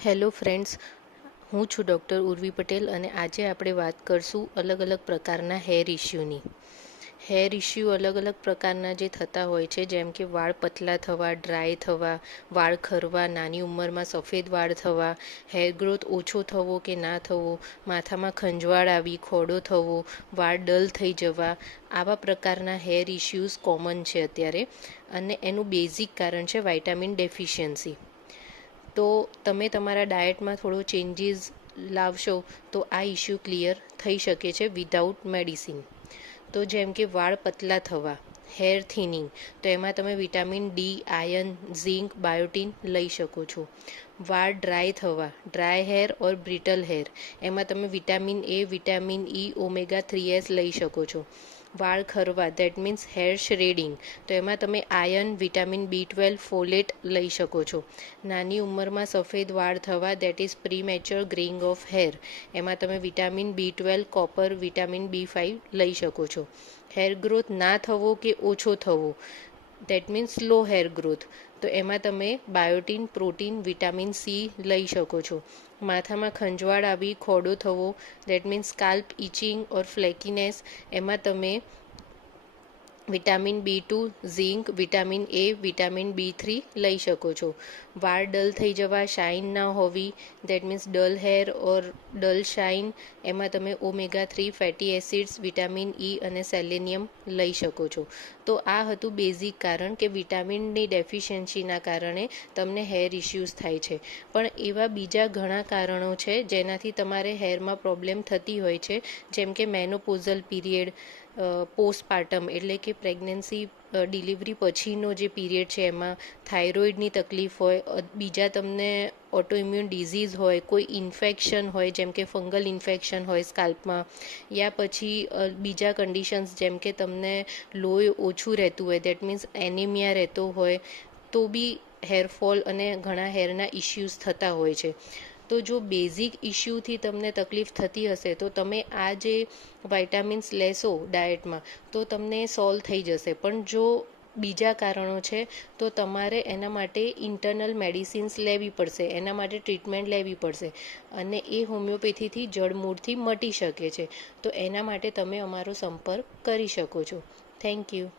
Hello friends, હું છું doctor Urvi Patel અને આજે આપણે વાત કરશું અલગ અલગ પ્રકારના હેર ઇશ્યુની. હેર ઇશ્યુ અલગ અલગ પ્રકારના જે થતા હોય છે, જેમ કે વાળ પતલા થવા, ડ્રાય થવા, વાળ ખરવા, નાની ઉંમરમાં સફેદ વાળ થવા, હેર ગ્રોથ ઓછો થવો કે ના થવો, માથામાં ખંજવાળ આવી, ખોડો થવો, વાળ ડલ થઈ જવા, આવા પ્રકારના હેર ઇશ્યુઝ કોમન છે અત્યારે. અને એનું બેઝિક કારણ છે વિટામિન ડેફિશિયન્સી. તો તમે તમારા ડાયટમાં થોડો ચેન્જીસ લાવશો તો આ ઇશ્યુ ક્લિયર થઈ શકે છે વિધાઉટ મેડિસિન. તો જેમ કે વાળ પતલા થવા, હેર થિનિંગ, તો એમાં તમે vitamin D, iron, zinc, biotin લઈ શકો છો. વાળ ડ્રાય થવા, ડ્રાય હેર ઓર બ્રિટલ હેર, એમાં તમે vitamin A, vitamin E, omega 3S લઈ શકો છો. વાળ ખરવા, દેટ મીન્સ હેર શ્રેડિંગ, તો એમાં તમે આયર્ન, વિટામિન B12, ફોલેટ લઈ શકો છો. નાની ઉંમરમાં સફેદ વાળ થવા, that is premature ગ્રેઇંગ of hair, એમાં તમે vitamin B12, copper, vitamin B5 લઈ શકો છો. હેર ગ્રોથ ના થવો કે ઓછો થવો, that means slow hair growth, તો એમાં તમે બાયોટીન, પ્રોટીન, વિટામિન સી લઈ શકો છો. માથામાં ખંજવાળ આવી, ખોડો થવો, that means scalp etching or flakiness, એમાં તમે vitamin B2, zinc, vitamin A, vitamin B3 લઈ શકો છો. વાળ ડલ થઈ જવા, શાઇન ના હોવી, that means dull hair or dull shine, એમાં તમે omega 3 fatty acids, vitamin E અને સેલેનિયમ લઈ શકો છો. તો આ હતું બેઝિક કારણ કે વિટામિનની ડેફિશિયન્સીના કારણે તમને હેર ઇશ્યુઝ થાય છે. પણ એવા બીજા ઘણા કારણો છે જેનાથી તમારે હેરમાં પ્રોબ્લેમ થતી હોય છે, જેમ કે મેનોપોઝલ પીરિયડ, પોસ્ટપાર્ટમ એટલે કે પ્રેગ્નન્સી ડિલિવરી પછીનો જે પીરિયડ છે એમાં થાઇરોઇડની તકલીફ હોય, બીજા તમને ઓટોઇમ્યુન ડિઝીઝ હોય, કોઈ ઇન્ફેક્શન હોય જેમ કે ફંગલ ઇન્ફેક્શન હોય સ્કાલ્પમાં, યા પછી બીજા કન્ડિશન્સ જેમ કે તમને લોહી ઓછું રહેતું હોય, દેટ મીન્સ એનિમિયા રહેતો હોય, તો બી હેરફોલ અને ઘણા હેરના ઇશ્યુઝ થતા હોય છે. તો જો બેઝિક ઇશ્યુથી તમને તકલીફ થતી હશે તો તમે આ જે વાઇટામિન્સ લેશો ડાયટમાં તો તમને સોલ્વ થઈ જશે. પણ જો બીજા કારણો છે તો તમારે એના માટે ઇન્ટરનલ મેડિસિન્સ લેવી પડશે, એના માટે ટ્રીટમેન્ટ લેવી પડશે, અને એ હોમિયોપેથીથી જડમૂળથી મટી શકે છે. તો એના માટે તમે અમારો સંપર્ક કરી શકો છો. Thank you.